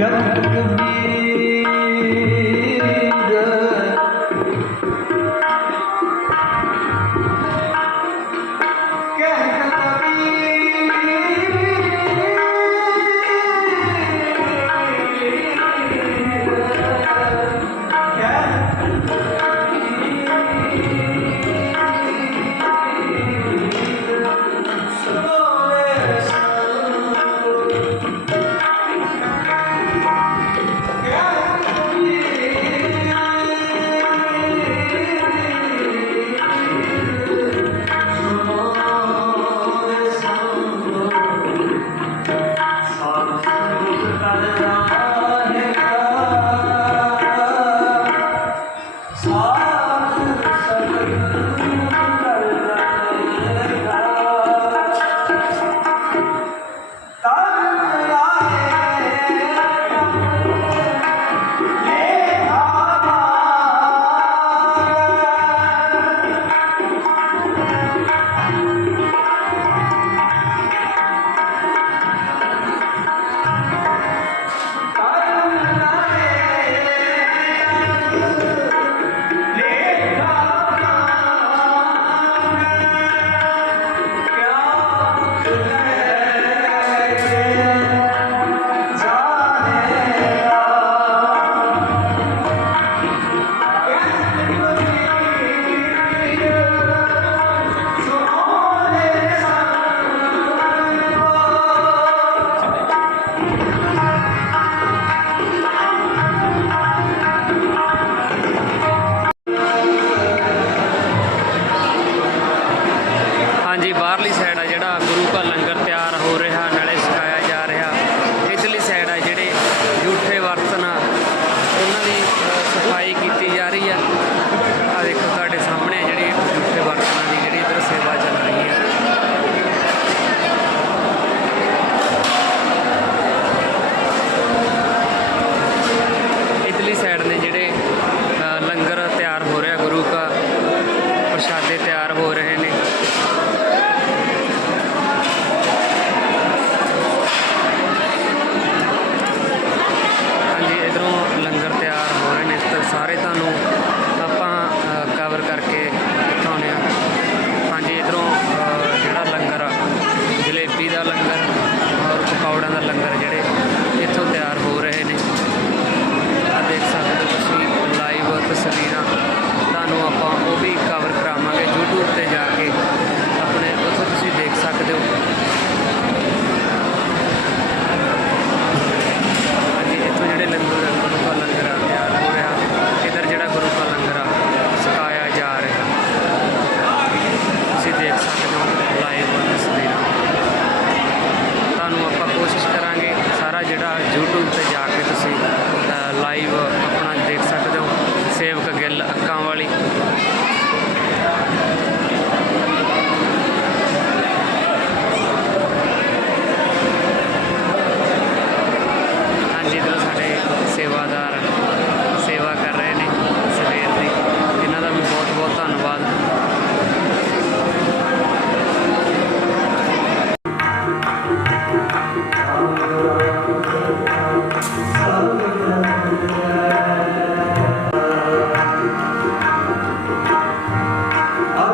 Yeah.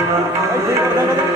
مانه آجي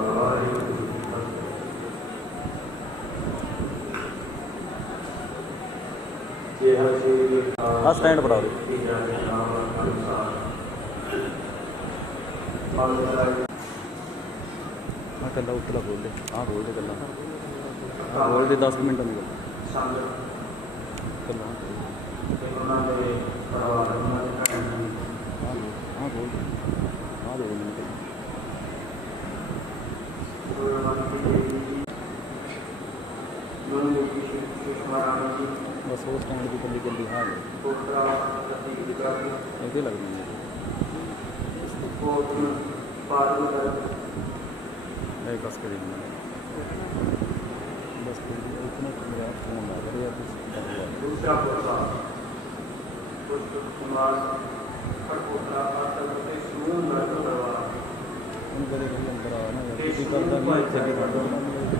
ਆ stand ਬਣਾ ਦੇ ਆ ਕੱਲਾ ਉੱਤਲਾ ਬੋਲ ਦੇ ਆ ਬੋਲ ਦੇ ਕੱਲਾ ਬੋਲ ਦੇ 10 ਮਿੰਟਾਂ ਦੀ ਗੱਲ ਕੱਲਾ ਆ ਬੋਲ ਆ ਬੋਲ ਆ ਬੋਲ ਆ ਬੋਲ ਆ ਬੋਲ ਆ ਬੋਲ ਆ ਬੋਲ ਆ ਬੋਲ ਆ ਬੋਲ ਆ ਬੋਲ صورت مند کی پنڈی گلی ہاں ہے ایسے لگ نتی کی کتابیں لگنے ہیں اس کو کرنا پارہ کرنا لے کس کر لینا بس یہ اتنا فون ہے اگر یہ اس کا تو کیا ہوتا ہوتا ہر ہوتا اندر لے ہے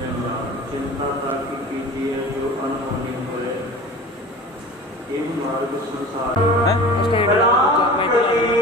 چنتا تاک کی جو انگار